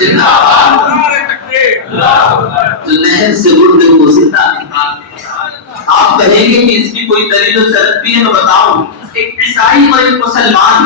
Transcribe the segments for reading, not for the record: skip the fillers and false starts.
زندہ باد. جو نہر سے مردے کو زندہ نکالتے ہیں. آپ کہیں گے کہ اس کی کوئی دلیل و سند بھی ہے تو بتاؤں. ایک عیسائی اور ایک مسلمان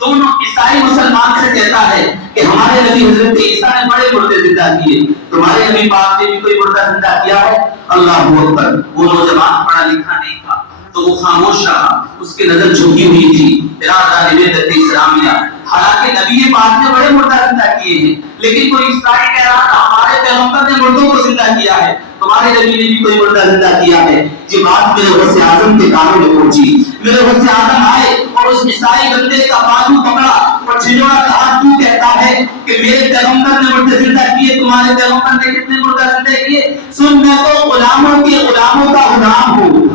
دونوں عیسائی مسلمان سے کہتا ہے کہ ہمارے نبی حضرت عیسیٰ نے بڑے مردے زندہ کیے, تمہارے نبی پاک نے بھی کوئی مردہ زندہ کیا ہے؟ اللہ اکبر. وہ نوجوان پڑھا لکھا نہیں تھا تو وہ خاموش رہا, اس کی نظر جھکی ہوئی تھی. برادران ملت اسلامیہ, حالانکہ نبی پاک نے بڑے مردہ زندہ کیے ہیں, لیکن کوئی عیسائی کہہ رہا تھا ہمارے پیغمبر نے مردوں کو زندہ کیا ہے, تمہارے نبی نے بھی کوئی مردہ زندہ کیا ہے. یہ بات میرے غوث اعظم کے کانوں میں پہنچی. میرے غوث اعظم آئے اور اس عیسائی بندے کا بازو پکڑا اور جھنجھوڑا کہا, تو کہتا ہے کہ میرے پیغمبر نے مردے زندہ کیے, تمہارے پیغمبر نے کتنے مردہ زندہ کیے؟ سن, میں تو غلاموں کے غلاموں کا غلام ہوں.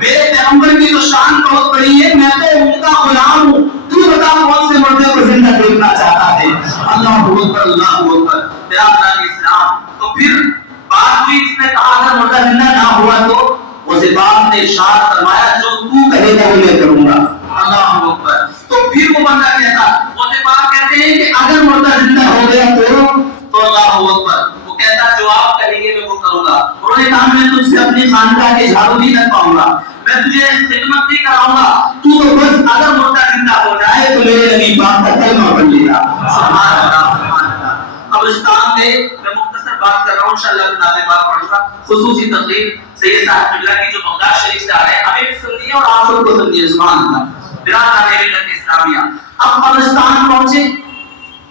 میرے پیغمبر کی تو شان بہت بڑی ہے, میں تو ان کا غلام ہوں. تو بتا کون سے مردے کو زندہ دیکھنا چاہتا ہے؟ اللہ اکبر, اللہ اکبر. برادران اسلام, تو پھر بات ہوئی, اس نے کہا اگر مردہ زندہ نہ ہوا تو اسے باپ نے ارشاد فرمایا جو تو کہے گا وہ میں کروں گا. اللہ اکبر. تو پھر وہ بندہ کہتا, اسے باپ کہتے ہیں کہ اگر مردہ زندہ ہو گیا تو اللہ اکبر. وہ کہتا جو آپ کہیں گے میں وہ کروں گا. انہوں نے کہا میں تجھ سے اپنی خانقاہ کے جھاڑو نہیں رکھ پاؤں گا, میں تجھے خدمت نہیں کراؤں گا, تو بس اگر مردہ زندہ ہو جائے تو میرے نبی پاک کا کلمہ پڑھ لے گا. سبحان اللہ, سبحان اللہ. قبرستان میں میں مختصر بات کر رہا ہوں, انشاءاللہ کتابیں بات پڑھوں گا. خصوصی تقریر سید صاحب قبلہ کی جو بغداد شریف سے آ رہے ہیں, ہمیں بھی سننی ہے اور آپ سب کو سننی ہے. سبحان اللہ. برادران ملت اسلامیہ, اب قبرستان پہنچے,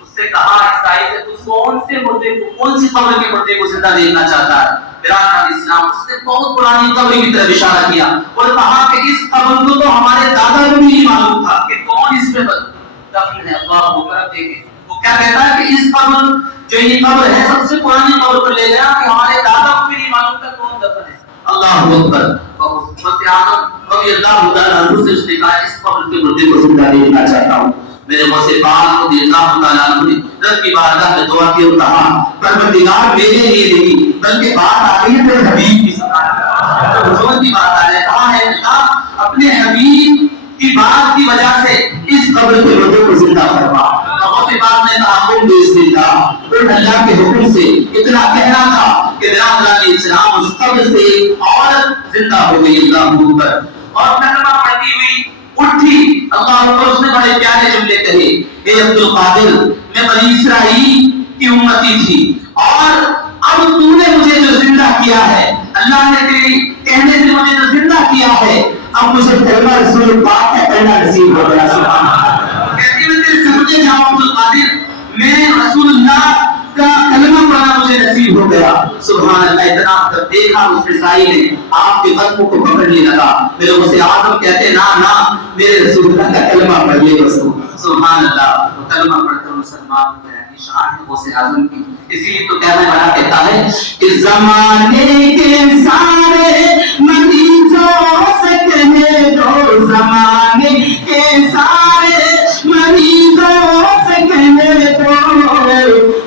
اس سے کہا عیسائی سے تو کون سے مردے کو, کون سی قبر کے مردے کو زندہ دیکھنا چاہتا ہے؟ برادران اسلام, اس نے بہت پرانی قبر کی طرف اشارہ کیا اور کہا کہ اس قبر کو تو ہمارے دادا کو بھی معلوم تھا کہ کون اس پہ دفن ہے. اللہ اکبر. دیکھیں وہ کیا کہتا ہے کہ اس قبر جو یہ قبر ہے سب سے پرانی قبر پر لے گیا کہ ہمارے دادا کو بھی نہیں معلوم تھا کون دفن ہے. اللہ اکبر. غوث اعظم رضی اللہ تعالیٰ عنہ سے اس نے کہا اس قبر کے مردے کو زندہ دیکھنا چاہتا ہوں. میرے غوث پاک رضی اللہ تعالیٰ عنہ نے رب کی بارگاہ میں دعا کی اور کہا پروردگار میرے لیے نہیں بلکہ بات آ رہی ہے تیرے حبیب کی سبحان حضور کی بات آ رہی ہے. کہا ہے اللہ اپنے حبیب کی بات کی وجہ سے اس قبر کے مردے کو زندہ فرما. غوث پاک نے کہا قم بسم اللہ, اور اللہ کے حکم سے اتنا کہنا تھا کہ برادران اسلام اس قبر سے ایک عورت زندہ ہو گئی. اللہ اکبر. اور کلمہ پڑھتی ہوئی اٹھی. اللہ اکبر. اس نے بڑے پیارے جملے کہے, اے عبد القادر میں بنی اسرائیل کی امتی تھی اور اب تو نے مجھے جو زندہ کیا ہے, اللہ نے تیری کہنے سے مجھے جو زندہ کیا ہے, اب مجھے کلمہ رسول پاک کا کہنا نصیب ہو گیا. سبحان اللہ. کہتی میں تیرے سمجھے جاؤں عبد القادر, میں رسول اللہ کا کلمہ پڑھنا مجھے نصیب ہو گیا. سبحان اللہ. اتنا جب دیکھا اس عیسائی نے آپ کے قدموں کو پکڑنے لگا. میرے غوث اعظم کہتے نا میرے رسول اللہ کا کلمہ پڑھ لے بس. سبحان اللہ. کلمہ پڑھ کر مسلمان ہو گیا. شان ہے غوث اعظم کی. اسی لیے تو کہنا بڑا کہتا ہے کہ زمانے کے سارے مریضوں سے کہنے دو, زمانے کے سارے مریضوں سے کہنے دو,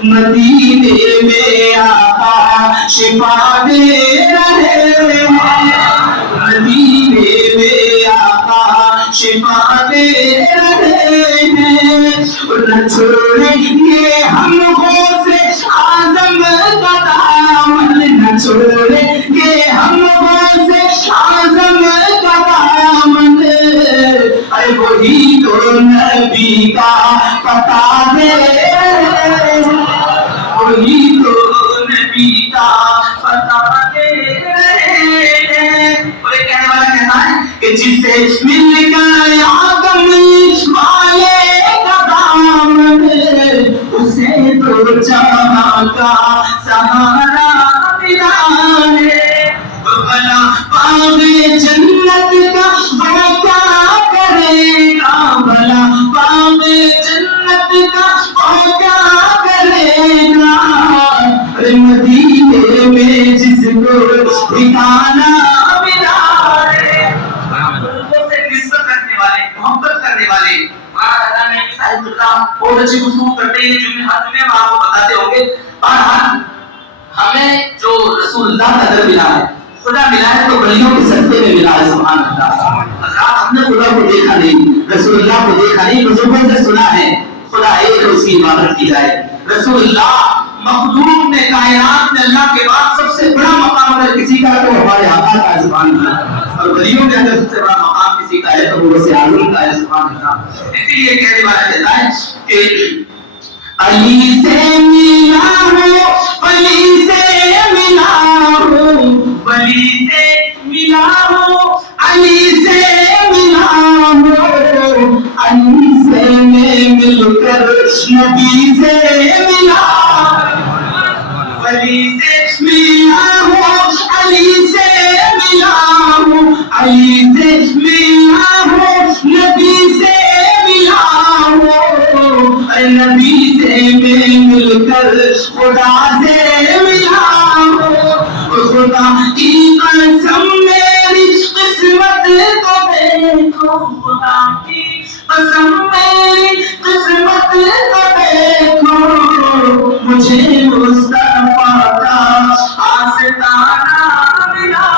مدینے میں آقا شفا دے رہے ہیں, مدینے میں آقا شفا دے رہے ہیں. نہ چھوڑیں گے ہم غوث اعظم کا دامن, نہ چھوڑیں گے ہم غوث اعظم کا دامن, اے وہی تو نبی کا پتہ دے رہے ہیں, وہی تو نبی کا پتہ دے رہے ہیں. اور یہ کہنے والا کہتا ہے کہ جسے مل گیا غم والے کا دامن, اسے تو جہاں کا سہارا ملا ہے. بھلا باغ جنت کا وہ کیا کرے گا, بھلا باغ جنت کا وہ کیا کرے گا, مدینے میں جس کو ٹھکانہ ملا ہے. ان سے نسبت رکھنے والے, محبت کرنے والے بہت اچھی گفتگو کرتے ہیں جو ہر جمعے میں آپ کو بتاتے ہوں گے. اور ہمیں جو رسول اللہ کا در ملا ہے, خدا ملا ہے تو ولیوں کے صدقے میں ملا ہے. سبحان اللہ. حضرات ہم نے خدا کو دیکھا نہیں, رسول اللہ کو دیکھا نہیں, بزرگوں سے سنا ہے خدا ایک ہے اس کی عبادت کی جائے. رسول اللہ مخلوق میں کائنات میں اللہ کے بعد سب سے بڑا مقام اگر کسی کا ہے تو ہمارے آقا کا ہے سبحان اللہ. اور ولیوں کے اندر سب سے بڑا مقام کسی کا ہے تو وہ غوث اعظم کا ہے سبحان اللہ. اسی لیے کہنے والا کہتا ہے کہ علی سے ملا ہوں ولی سے ملا ہوں ولی سے ملا ہوں علی سے ملا ہوں علی سے میں مل کر نبی سے ملا ولی سے ملا ہوں علی سے ملا ہوں علی سے ملا ہوں نبی سے ملا ہوں نبی سے میں مل کر خدا سے ملا ہوں خدا کی قسم میری قسمت کو دیکھو خدا کی قسم میری قسمت کو دیکھو مجھے مصطفیٰ کا آستانہ ملا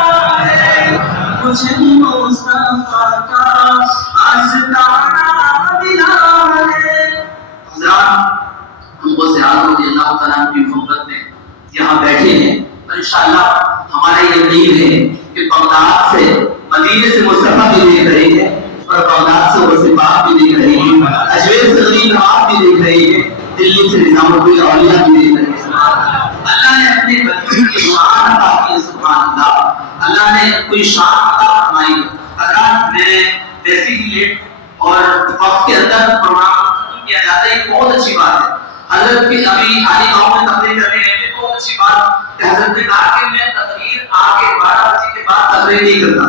ہے مجھے مصطفیٰ کا آستانہ ملا ہے. ہم غوث اعظم رضی اللہ تعالیٰ کی محبت میں یہاں بیٹھے ہیں اور انشاءاللہ ہمارا یہ یقین ہے کہ بغداد سے مدینے سے مصطفیٰ بھی دیکھ رہی ہے اور بغداد سے غوث پاک بھی دیکھ رہی ہے اجمیر سے غریب نواز بھی دیکھ رہی ہے دلی سے نظام الدین اولیاء بھی دیکھ رہی ہے. اللہ نے اپنے بندوں کی شان عطا کی سبحان اللہ. اللہ نے کوئی شان عطا فرمائی. حضرات میں بیسیکلی اور وقت کے اندر پروگرام کیا جاتا ہے یہ بہت اچھی بات ہے. حضرت بھی ابھی علی گاؤں میں تقریر کرنے گئے تھے بہت اچھی بات کہ حضرت نے کہا کہ میں تقریر آگے 12 بجے کے بعد تقریر نہیں کرتا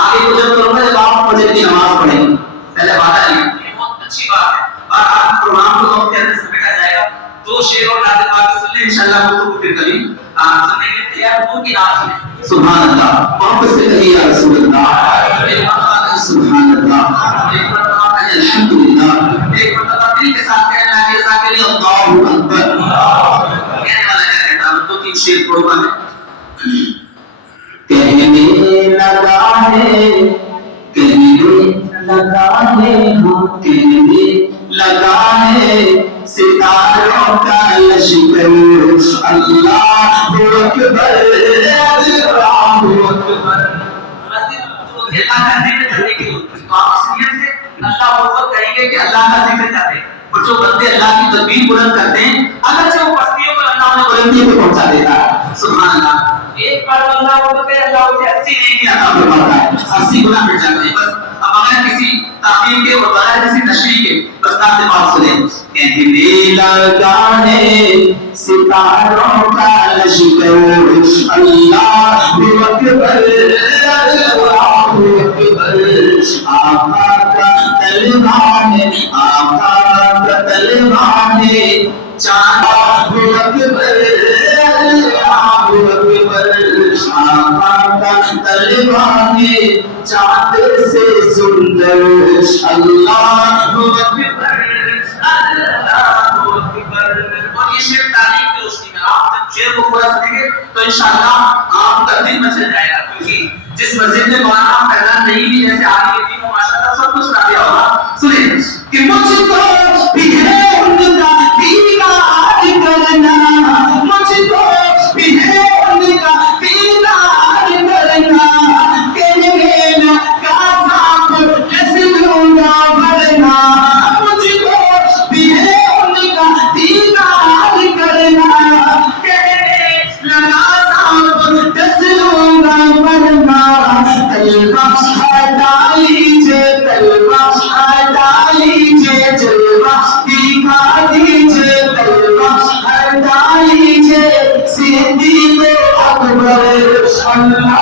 آگے کو جب کروں گا جب آپ فجر کی نماز پڑھیں پہلے وعدہ لیا. یہ بہت اچھی بات ہے اور آپ پروگرام کو وقت کے اندر سمیٹا جائے گا. 2 شعر اور نعت پاک سن لیں انشاءاللہ وہ پھر کبھی سننے کے لیے تیار ہو کی نعت سنیں سبحان اللہ. محبت سے کہیے یا رسول اللہ ایک مرتبہ سبحان اللہ ایک مرتبہ الحمدللہ ایک مرتبہ دل کے ساتھ کہنا ہے جزاک اللہ اللہ اکبر. کہنے والا کیا کہتا ہے 2-3 شعر پڑھوں گا میں. کہنے لگا ہے کہنے لگا ہے ہم کہنے لگا ہے ستاروں کا لشکر اللہ اکبر اللہ اکبر. اللہ محبت کہیں گے کہ اللہ کا ذکر کرتے ہیں اور جو بندے اللہ کی تکبیر بلند کرتے ہیں اگرچہ وہ پستیوں کو اللہ انہیں بلندی پہ پہنچا دیتا ہے سبحان اللہ. ایک بار اللہ محبت ہے اللہ اسے 80 نہیں عطا فرماتا ہے 80 گنا مٹ جاتے ہیں. بس اب بغیر کسی تعبیر کے اور بغیر کسی تشریح کے بس نعت پاک سنیں. کہنے لگا ہے ستاروں کا لشکر اللہ اکبر اللہ اکبر. آقا کا تلوان آقا کا تلوان چاند اکبر اللہ اکبر. آقا کا تلوان چاند سے سندر اللہ اکبر اللہ اکبر. اور یہ شعر تعلیم کی روشنی میں آپ جب شعر کو پورا سنیں گے تو انشاءاللہ آپ کا دل مچل جائے گا کیونکہ جس مسجد میں مولانا پیدا نہیں بھی جیسے آگے کے دن ماشاءاللہ سب کچھ سنا دیا ہوگا. سنیں کہ مجھ کو بھی ہے ان کا دیدار کرنا مجھ کو بھی ہے ان کا دیدار کرنا کہنے لگا سانپ جیسے لوں گا بھرنا مجھ کو بھی ہے ان کا دیدار کرنا کہنے لگا سانپ جیسے لوں گا بھرنا. تلوہ ہٹا لیجیے تلوہ ہٹا لیجیے جلوہ دکھا دیجیے تلوہ ہٹا لیجیے صدیق اکبر اللہ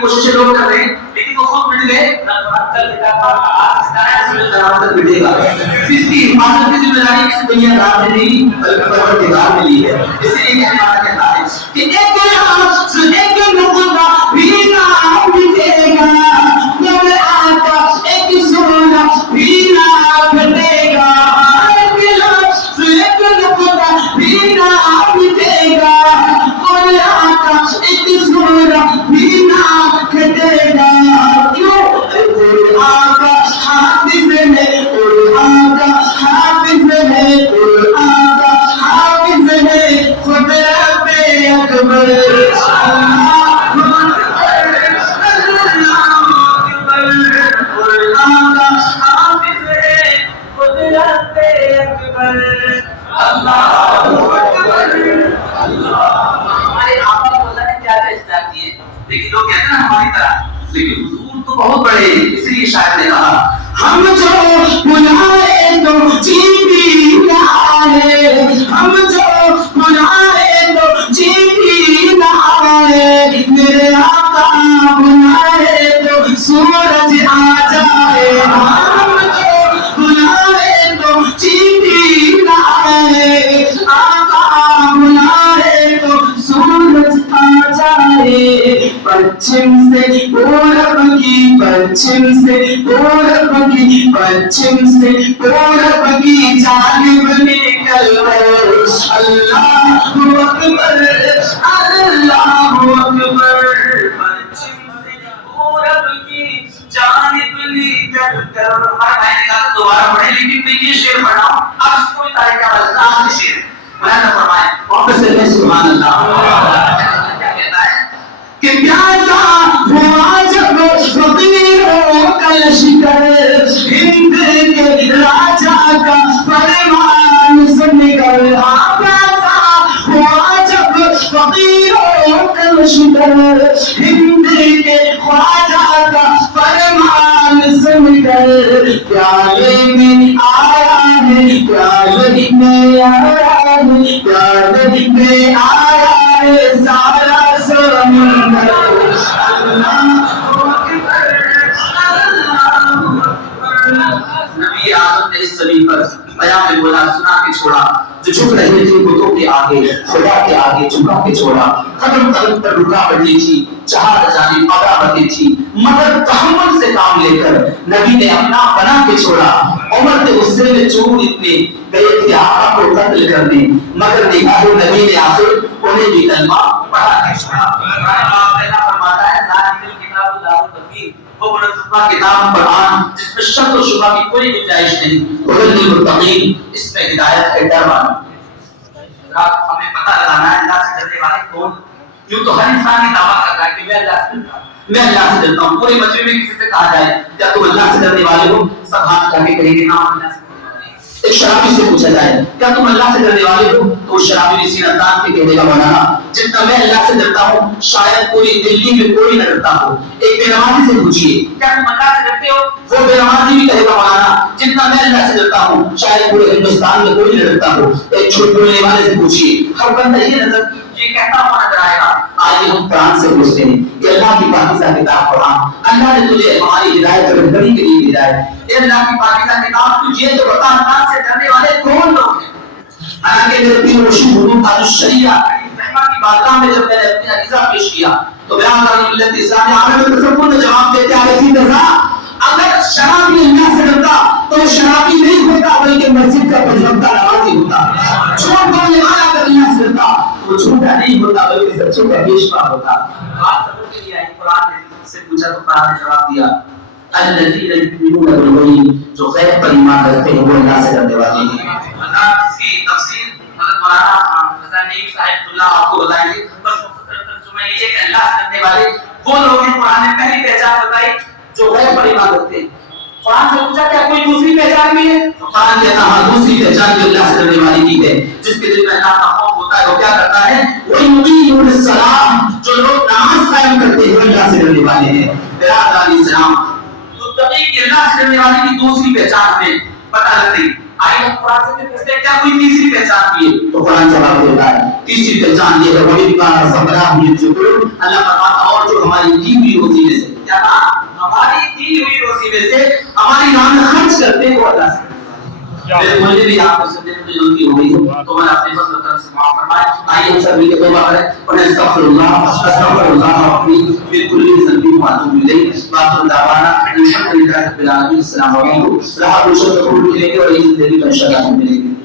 کوشش لوگ کر رہے ہیں لیکن وہ خود مٹ گئے اس کی حفاظت کی ذمہ داری کسی دنیا دار نے نہیں بلکہ پروردگار نے لی ہے. اس لیے کہنے والا کہتا ہے کہ ایک نقطہ بھی ہمارے آقا کو اللہ نے کیا اختیار دیے، لیکن لوگ کہتے ہیں ہماری طرح، لیکن حضور تو بہت بڑے، اس لیے شاعر نے کہا ہم جو بلائے تو جیتی نہ آئے، ہم جو بلائے تو جیتی نہ آئے، میرے آقا بلائے تو سورج آ جائے، ہم جو بلائے تو جیتی نہ آئے، آقا بلائے تو سورج آ جائے، پچھم سے پورب کی، پچھم سے پورب کی، پچھم سے پورب کی جانب نکل کر اللہ اکبر، اللہ اکبر، پچھم سے پورب کی جانب نکل کر۔ ہمارے بھائی نے کہا دوبارہ پڑھیں، لیکن میں یہ شعر پڑھ رہا ہوں، اب اس کو تاریخ کا بلدان شعر مولانا فرمائے واپس سے سبحان اللہ کیا کہتا ہے کہ پیاسا ہوا جب فقیروں کا لشکر، ہند کے راجا کا فرمان سن کر، پیاسا ہوا جب فقیروں کا لشکر، ہند کے خواجہ کا فرمان سن کر، پیالے میں آیا ہے، پیالے میں آیا ہے، پیالے میں آیا ہے سارا سمندر، نبی اعظم نے اس زمین پر پیام بولا سنا کے چھوڑا، جو جھک رہے تھے بتوں کے آگے، خدا کے آگے جھکا کے چھوڑا، قدم قدم پر رکاوٹیں تھی، چہار جانب عداوتیں تھی، مگر تحمل سے کام لے کر نبی نے اپنا بنا کے چھوڑا، عمر کے غصے میں چور اتنے گئے تھے آقا کو قتل کرنے، مگر نگاہ نبی نے آخر انہیں بھی کلمہ پڑھا کے چھوڑا۔ اللہ فرماتا ہے ذالک الکتاب لا ریب فیہ، وہ منظمہ کتاب قرآن جس میں شک و شبہ کی کوئی گنجائش نہیں، ہدی للمتقین، اس میں ہدایت ہے ڈر والوں۔ ہمیں پتہ لگانا ہے اللہ سے ڈرنے والے کون، کیوں تو ہر انسان یہ دعویٰ کر رہا ہے کہ میں اللہ سے ڈرتا ہوں، میں اللہ سے ڈرتا ہوں، پورے مجمع میں کسی سے کہا جائے کیا تم اللہ سے ڈرنے والے ہو، سب ہاتھ اٹھا کے کہیں گے ہاں اللہ سے۔ ایک شرابی سے پوچھا جائے کیا تم اللہ سے ڈرنے والے ہو، تو شرابی نے سینہ تان کے کہنے کا مولانا جتنا میں اللہ سے ڈرتا ہوں شاید پوری دلی میں کوئی نہ ڈرتا ہو۔ ایک بے نمازی سے پوچھیے کیا تم اللہ سے ڈرتے ہو، وہ بے نمازی بھی کہے گا مولانا جتنا میں اللہ سے ڈرتا ہوں شاید پورے ہندوستان میں کوئی نہ ڈرتا ہو۔ ایک جھوٹ بولنے والے سے پوچھیے، ہر بندہ یہ نظر یہ کہتا ہوا نظر آئے گا۔ آئیے ہم قرآن سے پوچھتے ہیں کہ اللہ کی پاکیزہ کتاب قرآن، اللہ نے تجھے ہماری ہدایت اور رہبری کے لیے بھیجا ہے، اے اللہ کی پاکیزہ کتاب تجھے تو بتا اللہ سے ڈرنے والے کون لوگ ہیں۔ حالانکہ میرے پیر رشید حضور تاج الشریعہ رحمہ کی بارگاہ میں جب میں نے اپنی عریضہ پیش کیا تو بیان کرنے ملت اسلامی عالم تصور نے جواب دیتے آئے تھی رضا اگر شرابی اللہ سے ڈرتا تو وہ شرابی نہیں ہوتا بلکہ مسجد کا پنجرتا نمازی ہوتا، جھوٹ بولنے والا اگر اللہ سے ڈرتا تو وہ جھوٹا نہیں ہوتا بلکہ سچوں کا پیشوا ہوتا۔ بات سمجھ کے لیے آئی، قرآن نے سے پوچھا تو قرآن نے جواب دیا الذین یؤمنون بالغیب، جو غیب پر ایمان رکھتے ہیں وہ اللہ سے ڈرنے والے ہیں۔ اس کی تفسیر حضرت مولانا فضل نعیم صاحب اللہ آپ کو بتائیں گے، بس مختصر ترجمہ یہ ہے کہ اللہ سے ڈرنے والے وہ لوگ ہیں۔ قرآن نے پہلی پہچان بتائی جو غیب پر ایمان رکھتے ہیں۔ قرآن سے پوچھا کیا کوئی دوسری پہچان بھی ہے، تو قرآن کہتا ہے ہاں دوسری پہچان جو اللہ سے ڈرنے والی کی ہے، جس کے دل میں اللہ کا خوف ہوتا ہے وہ کیا کرتا ہے، وَيُقِيمُونَ الصَّلَاةَ، جو لوگ نماز قائم کرتے ہیں وہ اللہ سے ڈرنے والے ہیں۔ برادر علیہ السلام متقی کی اللہ سے ڈرنے والے کی دوسری پہچان میں پتہ لگ گئی۔ آئے ہم قرآن سے پوچھتے ہیں کیا کوئی تیسری پہچان بھی ہے، تو قرآن جواب دیتا ہے تیسری پہچان یہ ہے وَإِنْ صَبْرَهُ يَجْبُرُ، اللہ فرماتا اور جو ہماری دی ہوئی روزی میں سے کیا کہا، ہماری دی ہوئی روزی میں سے ہماری راہ میں خرچ کرتے ہیں وہ اللہ سے۔ میرے مجھے بھی آپ کو سننے میں غلطی ہو گئی تو میں اپنے فضل کرم سے معاف فرمائے۔ آئیے ہم سب مل کے توبہ کریں اور استغفر اللہ ربی من کل ذنب واتوب الیہ واخر دعوانا الحمد للہ رب العالمین۔ السلام علیکم۔ رہا کچھ تو قبول کریں گے اور یہ زندگی کا انشاءاللہ ملیں گے۔